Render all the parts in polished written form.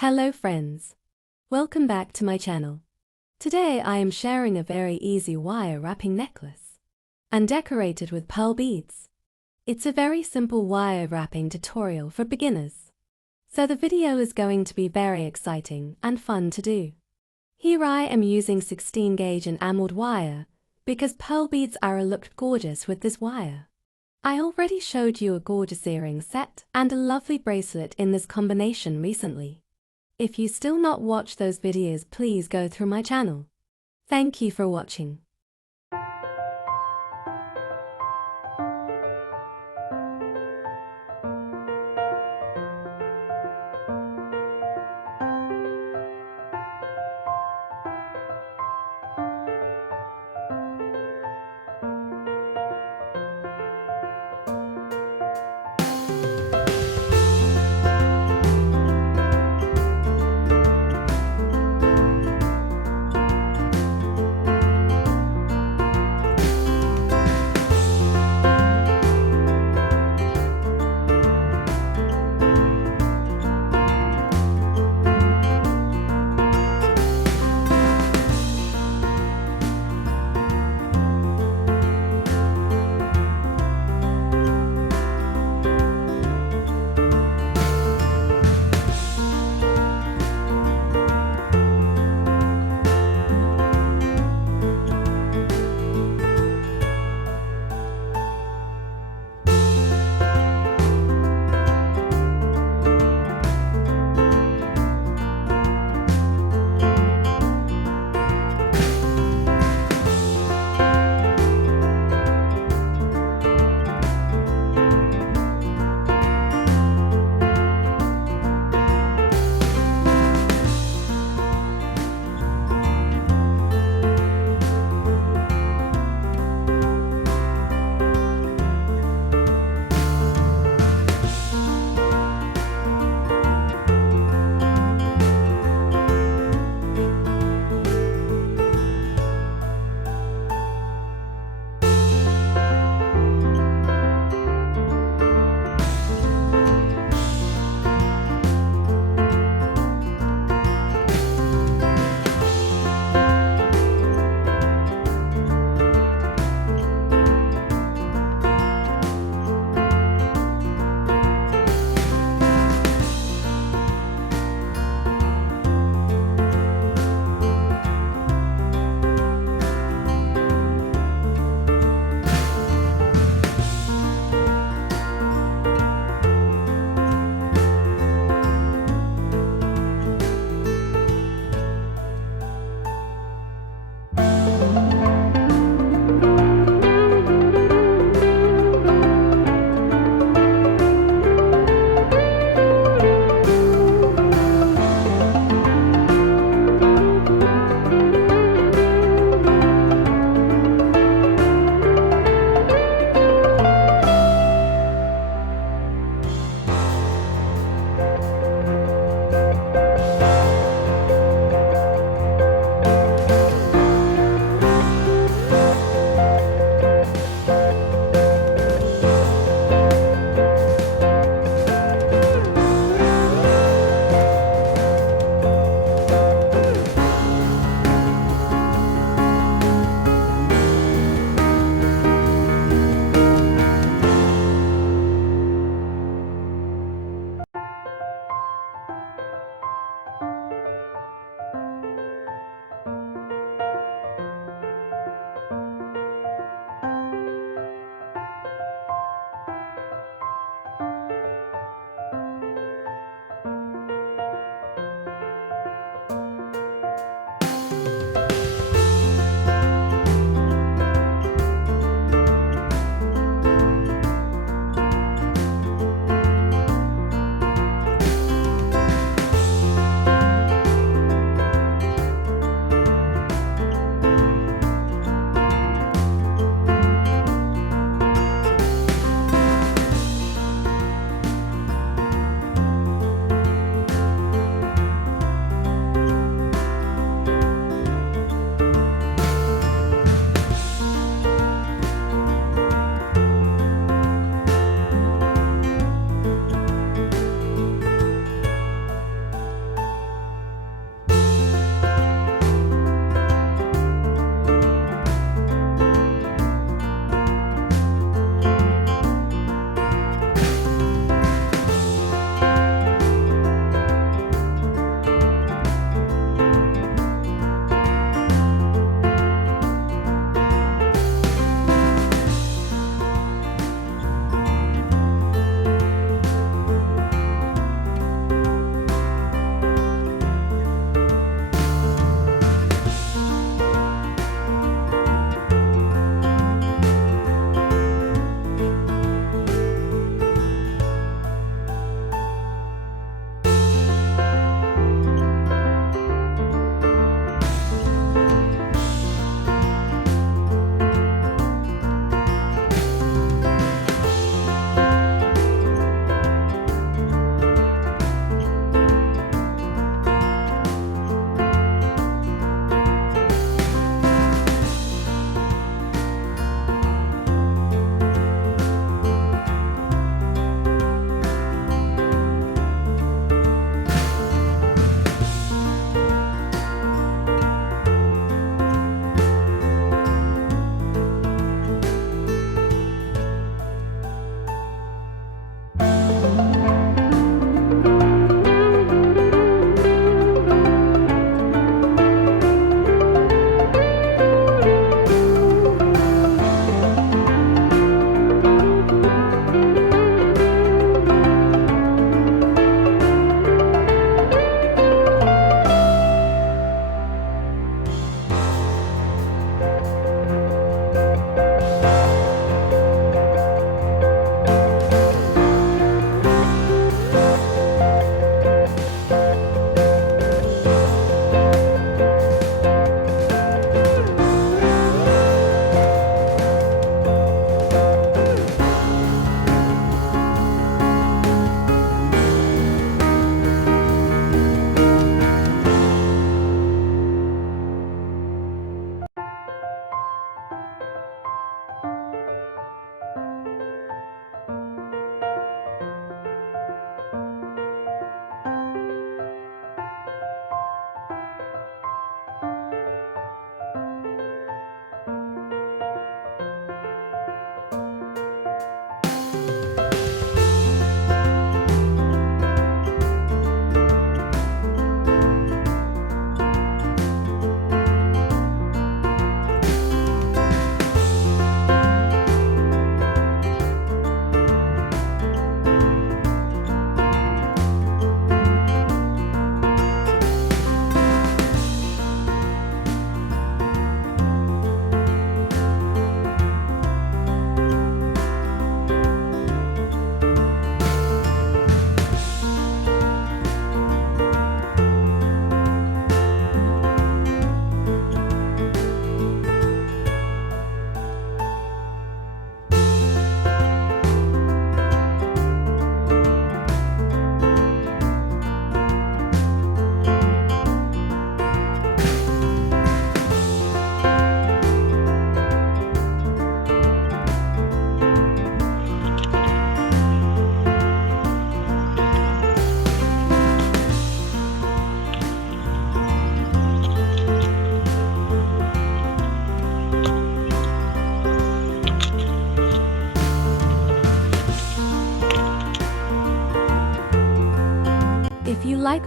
Hello friends. Welcome back to my channel. Today I am sharing a very easy wire wrapping necklace and decorated with pearl beads. It's a very simple wire wrapping tutorial for beginners. So the video is going to be very exciting and fun to do. Here I am using 16 gauge enameled wire because pearl beads are looked gorgeous with this wire. I already showed you a gorgeous earring set and a lovely bracelet in this combination recently. If you still not watch those videos, please go through my channel. Thank you for watching.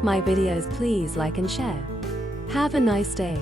my videos, please like and share. Have a nice day.